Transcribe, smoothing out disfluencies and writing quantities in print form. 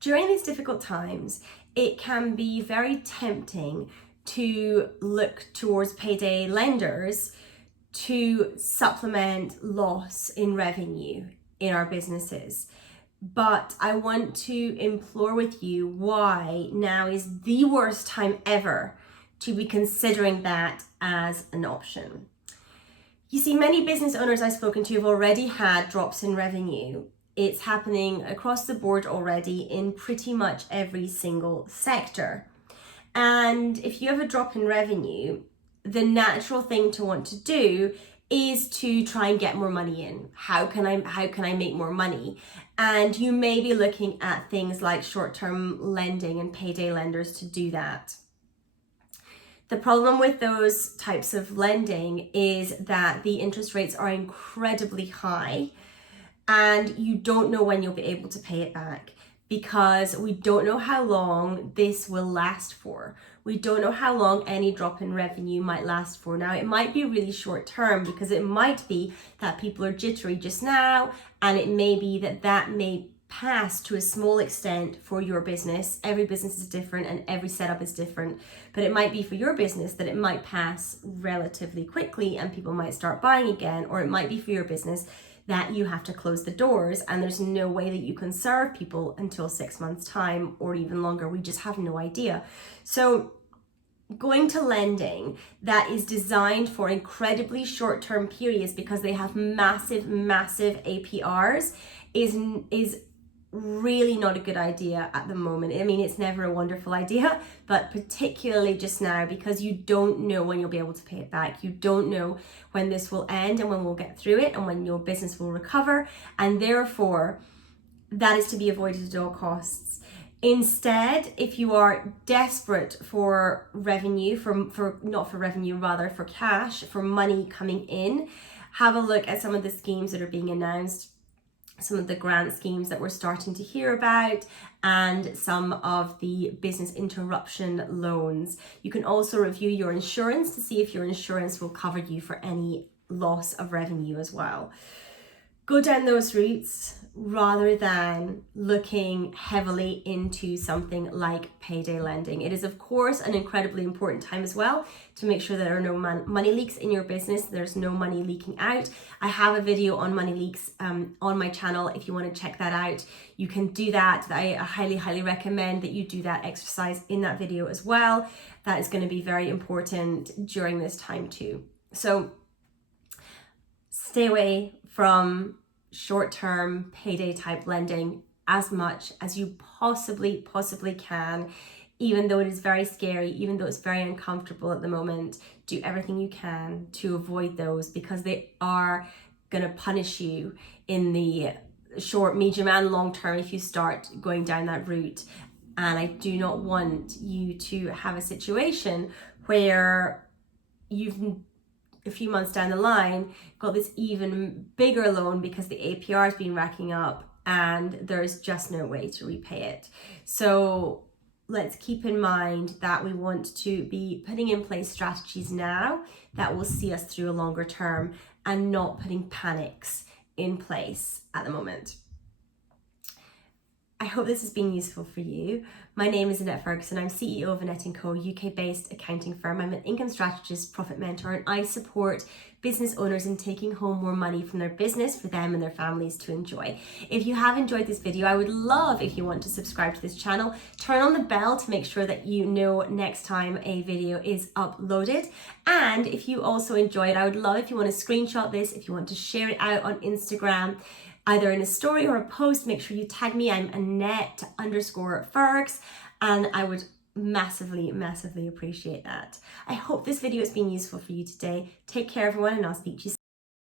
During these difficult times, it can be very tempting to look towards payday lenders to supplement loss in revenue in our businesses. But I want to implore with you why now is the worst time ever to be considering that as an option. You see, many business owners I've spoken to have already had drops in revenue. It's happening across the board already in pretty much every single sector. And if you have a drop in revenue, the natural thing to want to do is to try and get more money in. How can I make more money? And you may be looking at things like short-term lending and payday lenders to do that. The problem with those types of lending is that the interest rates are incredibly high and you don't know when you'll be able to pay it back, because we don't know how long this will last for. We don't know how long any drop in revenue might last for. Now, it might be really short term, because it might be that people are jittery just now, and it may be that may pass to a small extent for your business. Every business is different and every setup is different, but it might be for your business that it might pass relatively quickly and people might start buying again, or it might be for your business that you have to close the doors and there's no way that you can serve people until 6 months time or even longer. We just have no idea. So going to lending that is designed for incredibly short-term periods because they have massive APRs is really not a good idea at the moment. I mean, it's never a wonderful idea, but particularly just now, because you don't know when you'll be able to pay it back. You don't know when this will end and when we'll get through it and when your business will recover. And therefore, that is to be avoided at all costs. Instead, if you are desperate for revenue, for cash, for money coming in, have a look at some of the schemes that are being announced, some of the grant schemes that we're starting to hear about, and some of the business interruption loans. You can also review your insurance to see if your insurance will cover you for any loss of revenue as well. Go down those routes rather than looking heavily into something like payday lending. It is, of course, an incredibly important time as well to make sure there are no money leaks in your business. There's no money leaking out. I have a video on money leaks on my channel. If you want to check that out, you can do that. I highly recommend that you do that exercise in that video as well. That is going to be very important during this time too. So stay away from short-term payday type lending as much as you possibly can, even though it is very scary, even though it's very uncomfortable at the moment. Do everything you can to avoid those, because they are going to punish you in the short, medium and long term if you start going down that route. And I do not want you to have a situation where you've a few months down the line got this even bigger loan because the APR has been racking up and there's just no way to repay it. So let's keep in mind that we want to be putting in place strategies now that will see us through a longer term, and not putting panics in place at the moment. I hope this has been useful for you. My name is Annette Ferguson. I'm CEO of Annette & Co, UK-based accounting firm. I'm an income strategist, profit mentor, and I support business owners in taking home more money from their business for them and their families to enjoy. If you have enjoyed this video, I would love if you want to subscribe to this channel. Turn on the bell to make sure that you know next time a video is uploaded. And if you also enjoy it, I would love if you want to screenshot this, if you want to share it out on Instagram, either in a story or a post. Make sure you tag me. I'm Annette_Fergs, and I would massively appreciate that. I hope this video has been useful for you today. Take care, everyone, and I'll speak to you soon.